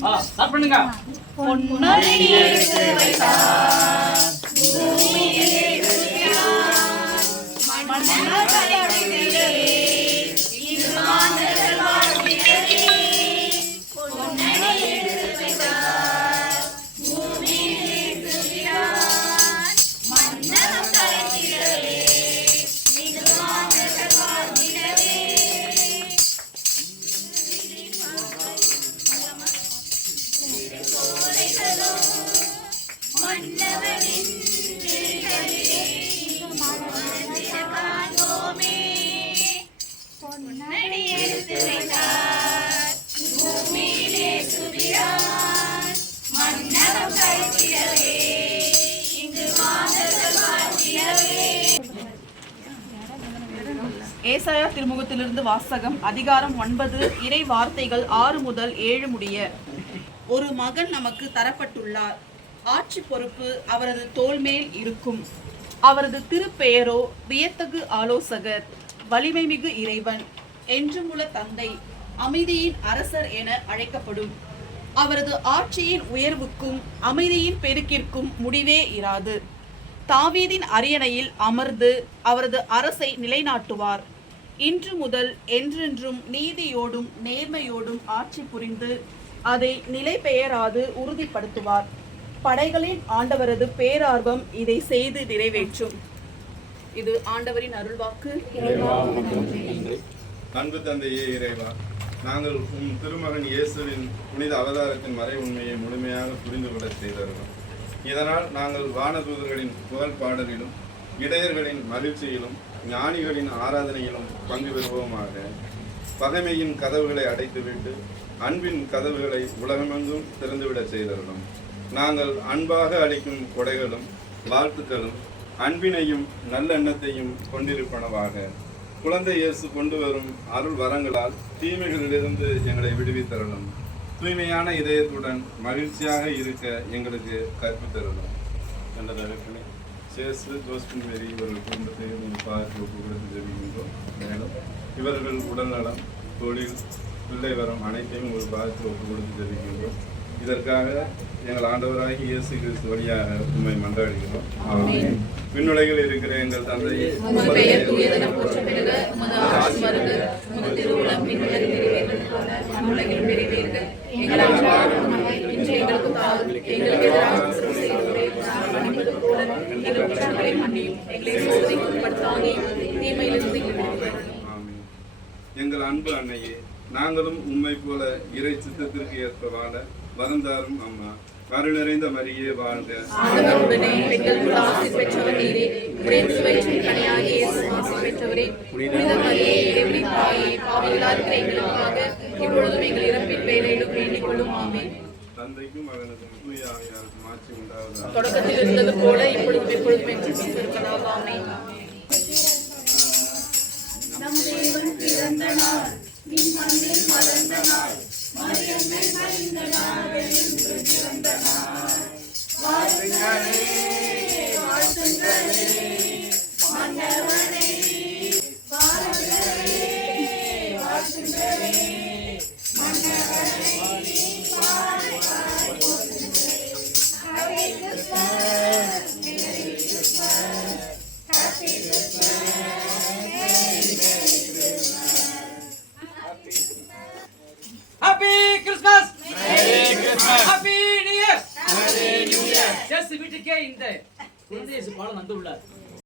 Start பண்ணுங்க. பொன்னடி எடுத்து வைத்தார் பூமியிலே துதிக்கிறார் மன்னவரிடையிலே இது மாந்தர்கள் வாழ்விடவே. பொன்னடி எடுத்து வைத்தார் பூமியிலே துதிக்கிறார் மன்னவம் தரத்திடவே இது மாந்தர்கள் வாழ்விடவே. மன்னவனின் விழிகளிலே காண்போமே. பொன்னடி எடுத்து வைத்தார் பூமியிலே சுபிரான் மன்னவம் தரித்திடவே இங்கு மாந்தர்கள் வாழ்த்திடவே. ஏசாயா திருமுகத்திலிருந்து வாசகம். அதிகாரம் 9, இறை வார்த்தைகள் 6 முதல் 7 முடிய. ஒரு மகன் நமக்கு தரப்பட்டுள்ளார், ஆட்சி பொறுப்பு அவரது தோள் மேல் இருக்கும். அவரது திருப்பெயரோ வியத்தகு ஆலோசகர், வலிமை மிகு இறைவன், என்றுமுள்ள தந்தை, அமைதியின் அரசர் என அழைக்கப்படும். அவரது ஆட்சியின் உயர்வுக்கும் அமைதியின் பெருக்கிற்கும் முடிவே இராது. தாவீதின் அரியணையில் அமர்ந்து அவரது அரசை நிலைநாட்டுவார். இன்று முதல் என்றென்றும் நீதியோடும் நேர்மையோடும் ஆட்சி புரிந்து அதை நிலை பெயராது உறுதிப்படுத்துவார். படைகளின் ஆண்டவரது பேரார்வம் இதை செய்து நிறைவேற்றும். இது ஆண்டவரின் அருள்வாக்கு. அன்பு தந்தையே இறைவா, நாங்கள் உம் திருமகன் இயேசுவின் புனித அவதாரத்தின் மறை உண்மையை முழுமையாக புரிந்து கொள்ள செய்தார்கள். இதனால் நாங்கள் வானதூதர்களின் புகழ் பாடலிலும் இடையர்களின் மகிழ்ச்சியிலும் ஞானிகளின் ஆராதனையிலும் பங்கு பெறுவோமாக. பகைமையின் கதவுகளை அடைத்துவிட்டு அன்பின் கதவுகளை உலகமெங்கும் திறந்துவிட செய்தார்கள். நாங்கள் அன்பாக அளிக்கும் கொடைகளும் வாழ்த்துக்களும் அன்பினையும் நல்லெண்ணத்தையும் கொண்டிருப்பனவாக. குழந்தை இயேசு கொண்டு வரும் அருள் வரங்களால் தீமைகளிலிருந்து எங்களை விடுவித்தரலும். தூய்மையான இதயத்துடன் மகிழ்ச்சியாக இருக்க எங்களுக்கு கற்பித்தரலும் என்ற தலைப்பினை சேசு ஜோஸ்பின் மேரி இவர்கள் குடும்பத்தையும் பார்த்து கொடுத்து தெரிவிக்கின்றோம். மேலும் இவர்கள் உடல்நலம், தொழில், பிள்ளை வரம் அனைத்தையும் ஒரு பார்த்து ஒப்பு கொடுத்து தெரிவிக்கின்றோம். இதற்காக எங்கள் ஆண்டவராகி இயேசு கிறிஸ்து வழியாக உண்மை மன்றாடுகிறோம். விண்ணுலகில் இருக்கிற எங்கள் தந்தையை எங்கள் அன்பு அன்னையே, நாங்களும் உம்மை போல இறை சித்தத்திற்கு ஏற்ப வாழ வரந்தாரும் அம்மா. அருள் நிறைந்த மரியே வாழ்க. தந்தைக்கும் மகனுக்கும் தூய ஆவியாருக்கும் ஆட்சி உண்டாவதாக. தொடக்கத்தில் இருந்தது போல இப்பொழுதும் எப்பொழுதும் என்றும் இருப்பதாக. ஆமென். நம் தேவன் பிறந்த நாள், நின் மண்ணில் மலர்ந்த நாள், மரியன்னை மறிந்த நாள், என்று பிறந்த நாள். வாழ்த்துங்களே, வாழ்த்துங்களே, மன்னவனே, வாழ்த்துங்களே, வாழ்த்துங்களே, மன்னவனே, Happy Christmas, Merry Christmas, Happy Christmas. Happy Christmas, merry Christmas, happy new year, merry new year. Just வீட்டுக்கே இந்த குழந்தை இயேசு பாலம் வந்துள்ளார்.